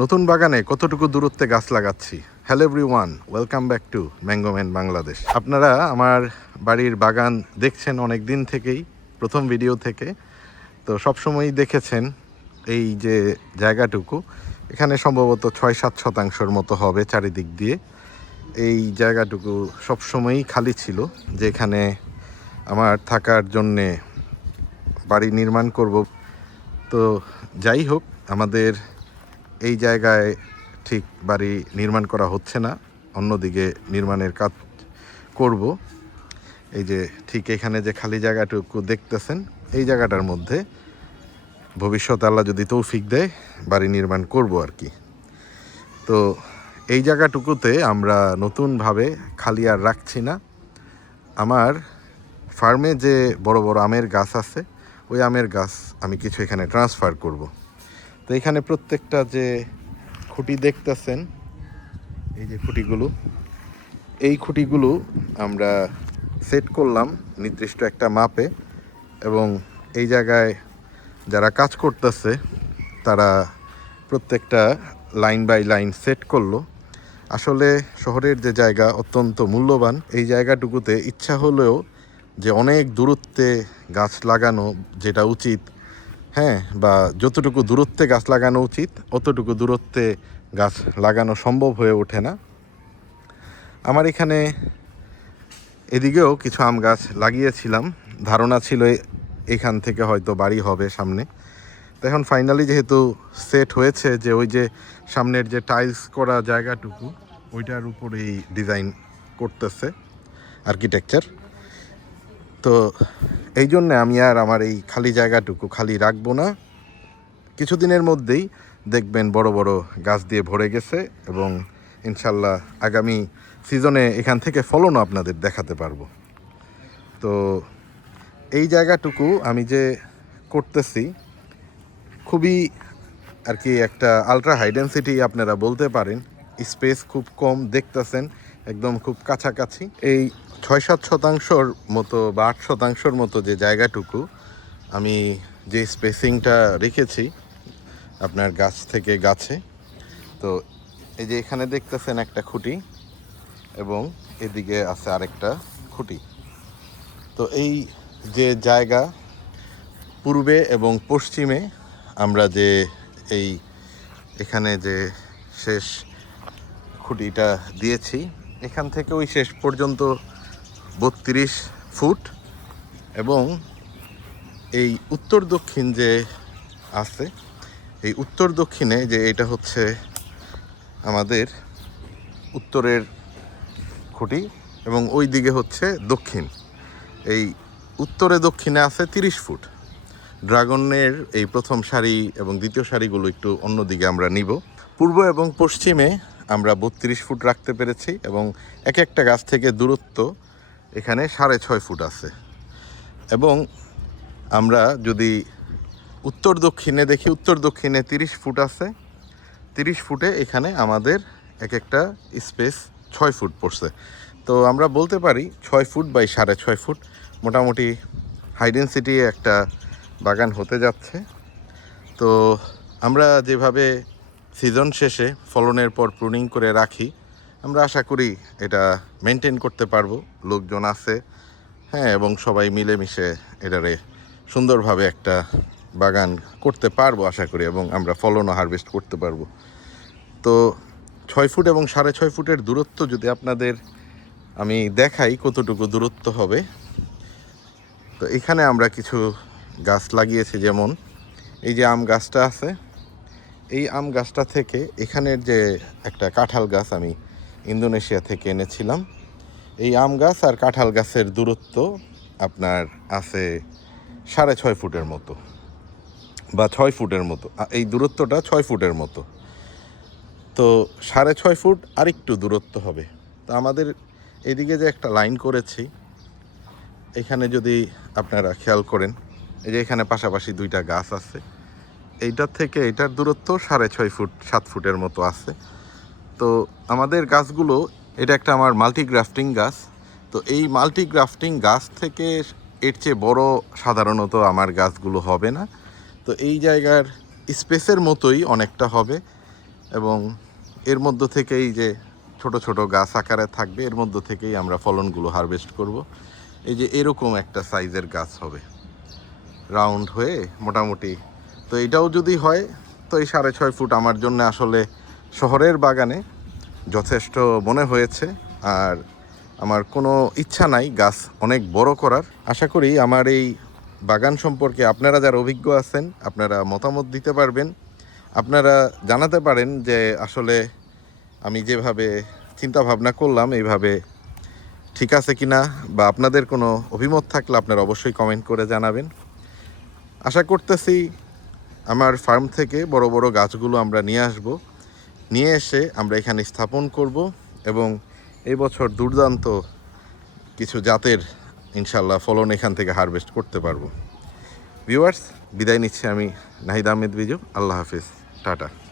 নতুন বাগানে কতটুকু দূরত্বে গাছ লাগাচ্ছি? Hello everyone welcome back to Mangoman Bangladesh আপনারা আমার বাড়ির বাগান দেখছেন অনেক দিন থেকেই, প্রথম ভিডিও থেকে। তো সবসময়ই দেখেছেন এই যে জায়গাটুকু। এখানে সম্ভবত ছয় সাত শতাংশের মতো হবে চারিদিক দিয়ে। এই জায়গাটুকু সবসময়ই খালি ছিল, যেখানে আমার থাকার জন্যে বাড়ি নির্মাণ করব। তো যাই হোক, আমাদের এই জায়গায় ঠিক বাড়ি নির্মাণ করা হচ্ছে না। অন্যদিকে নির্মাণের কাজ করব। এই যে ঠিক এখানে যে খালি জায়গাটুকু দেখতেছেন, এই জায়গাটার মধ্যে ভবিষ্যৎ আল্লাহ যদি তৌফিক দেয়, বাড়ি নির্মাণ করব আর কি। তো এই জায়গাটুকুতে আমরা নতুনভাবে খালি আর রাখছি না। আমার ফার্মে যে বড় বড় আমের গাছ আছে, ওই আমের গাছ আমি কিছু এখানে ট্রান্সফার করব। তো এখানে প্রত্যেকটা যে খুঁটি দেখতেছেন, এই যে খুঁটিগুলো, এই খুঁটিগুলো আমরা সেট করলাম নির্দিষ্ট একটা মাপে এবং এই জায়গায় যারা কাজ করতেছে, তারা প্রত্যেকটা লাইন বাই লাইন সেট করল। আসলে শহরের যে জায়গা অত্যন্ত মূল্যবান, এই জায়গাটুকুতে ইচ্ছা হলেও যে অনেক দূরত্বে গাছ লাগানো যেটা উচিত হ্যাঁ বা যতটুকু দূরত্বে গাছ লাগানো উচিত, অতটুকু দূরত্বে গাছ লাগানো সম্ভব হয়ে ওঠে না। আমার এখানে এদিকেও কিছু আম গাছ লাগিয়েছিলাম। ধারণা ছিল এখান থেকে হয়তো বাড়ি হবে সামনে। তো এখন ফাইনালি যেহেতু সেট হয়েছে যে ওই যে সামনের যে টাইলস করা জায়গাটুকু, ওইটার উপরেই ডিজাইন করতেছে আর্কিটেকচার তো এই জন্যে আমি আর আমার এই খালি জায়গাটুকু খালি রাখব না। কিছুদিনের মধ্যেই দেখবেন বড় বড় গাছ দিয়ে ভরে গেছে এবং ইনশাল্লাহ আগামী সিজনে এখান থেকে ফলনও আপনাদের দেখাতে পারব। তো এই জায়গাটুকু আমি যে করতেছি খুবই আর কি একটা আলট্রা হাই ডেন্সিটি আপনারা বলতে পারেন। স্পেস খুব কম দেখতেছেন। একদম খুব কাছাকাছি। এই ছয় সাত শতাংশর মতো বা আট শতাংশর মতো যে জায়গাটুকু আমি যে স্পেসিংটা রেখেছি আপনার গাছ থেকে গাছে, তো এই যে এখানে দেখতেছেন একটা খুঁটি এবং এদিকে আছে আরেকটা খুঁটি। তো এই যে জায়গা পূর্বে এবং পশ্চিমে আমরা যে এই এখানে যে শেষ খুঁটিটা দিয়েছি এখান থেকে ওই শেষ পর্যন্ত বত্রিশ ফুট এবং এই উত্তর দক্ষিণ যে আছে, এই উত্তর দক্ষিণে যে এটা হচ্ছে আমাদের উত্তরের খুঁটি এবং ওই দিকে হচ্ছে দক্ষিণ। এই উত্তরে দক্ষিণে আছে তিরিশ ফুট। ড্রাগনের এই প্রথম সারি এবং দ্বিতীয় সারিগুলো একটু অন্যদিকে আমরা নিব। পূর্ব এবং পশ্চিমে আমরা বত্রিশ ফুট রাখতে পেরেছি এবং এক একটা গাছ থেকে দূরত্ব এখানে সাড়ে ছয় ফুট আছে। এবং আমরা যদি উত্তর দক্ষিণে দেখি, উত্তর দক্ষিণে তিরিশ ফুট আছে। তিরিশ ফুটে এখানে আমাদের এক একটা স্পেস ছয় ফুট পড়ছে। তো আমরা বলতে পারি ছয় ফুট বাই সাড়ে ছয় ফুট মোটামুটি হাই ডেন্সিটি একটা বাগান হতে যাচ্ছে। তো আমরা যেভাবে সিজন শেষে ফলনের পর প্রুনিং করে রাখি। আমরা আশা করি এটা মেনটেন করতে পারব, লোকজন আছে হ্যাঁ এবং সবাই মিলেমিশে এটারে সুন্দরভাবে একটা বাগান করতে পারব আশা করি, এবং আমরা ফলনও হারভেস্ট করতে পারব। তো ছয় ফুট এবং সাড়ে ছয় ফুটের দূরত্ব যদি আপনাদের আমি দেখাই কতটুকু দূরত্ব হবে। তো এখানে আমরা কিছু গাছ লাগিয়েছি, যেমন এই যে আম গাছটা আছে এই আম গাছটা থেকে এখানের যে একটা কাঁঠাল গাছ আমি ইন্দোনেশিয়া থেকে এনেছিলাম, এই আম গাছ আর কাঁঠাল গাছের দূরত্ব আপনার আছে সাড়ে ছয় ফুটের মতো বা ছয় ফুটের মতো। এই দূরত্বটা ছয় ফুটের মতো। তো সাড়ে ছয় ফুট আরেকটু দূরত্ব হবে। তো আমাদের এদিকে যে একটা লাইন করেছি, এখানে যদি আপনারা খেয়াল করেন, এই যে এখানে পাশাপাশি দুইটা গাছ আছে। এইটার থেকে এটার দূরত্ব সাড়ে ছয় ফুট, সাত ফুটের মতো আছে। তো আমাদের গাছগুলো, এটা একটা আমার মাল্টি গ্রাফটিং গাছ। তো এই মাল্টি গ্রাফটিং গাছ থেকে এর চেয়ে বড় সাধারণত আমার গাছগুলো হবে না। তো এই জায়গার স্পেসের মতোই অনেকটা হবে এবং এর মধ্য থেকেই যে ছোট ছোট গাছ আকারে থাকবে, এর মধ্য থেকেই আমরা ফলনগুলো হারভেস্ট করব। এই যে এরকম একটা সাইজের গাছ হবে। রাউন্ড হয়ে মোটামুটি তো এটাও যদি হয়, তো এই সাড়ে ছয় ফুট আমার জন্য আসলে শহরের বাগানে যথেষ্ট মনে হয়েছে। আর আমার কোনো ইচ্ছা নাই গাছ অনেক বড় করার। আশা করি আমার এই বাগান সম্পর্কে আপনারা যারা অভিজ্ঞ আছেন, আপনারা মতামত দিতে পারবেন। আপনারা জানাতে পারেন যে আসলে আমি যেভাবে চিন্তা ভাবনা করলাম, এইভাবে ঠিক আছে কিনা বা আপনাদের কোনো অভিমত থাকলে আপনারা অবশ্যই কমেন্ট করে জানাবেন। আশা করতেছি আমার ফার্ম থেকে বড় বড় গাছগুলো আমরা নিয়ে আসব। নিয়ে এসে আমরা এখানে স্থাপন করব এবং এই বছর দুর্দান্ত কিছু জাতের ইনশাল্লাহ ফলন এখান থেকে হারভেস্ট করতে পারব। ভিউয়ার্স, বিদায় নিচ্ছি আমি নাহিদ আহমেদ বিজু। আল্লাহ হাফিজ। টাটা।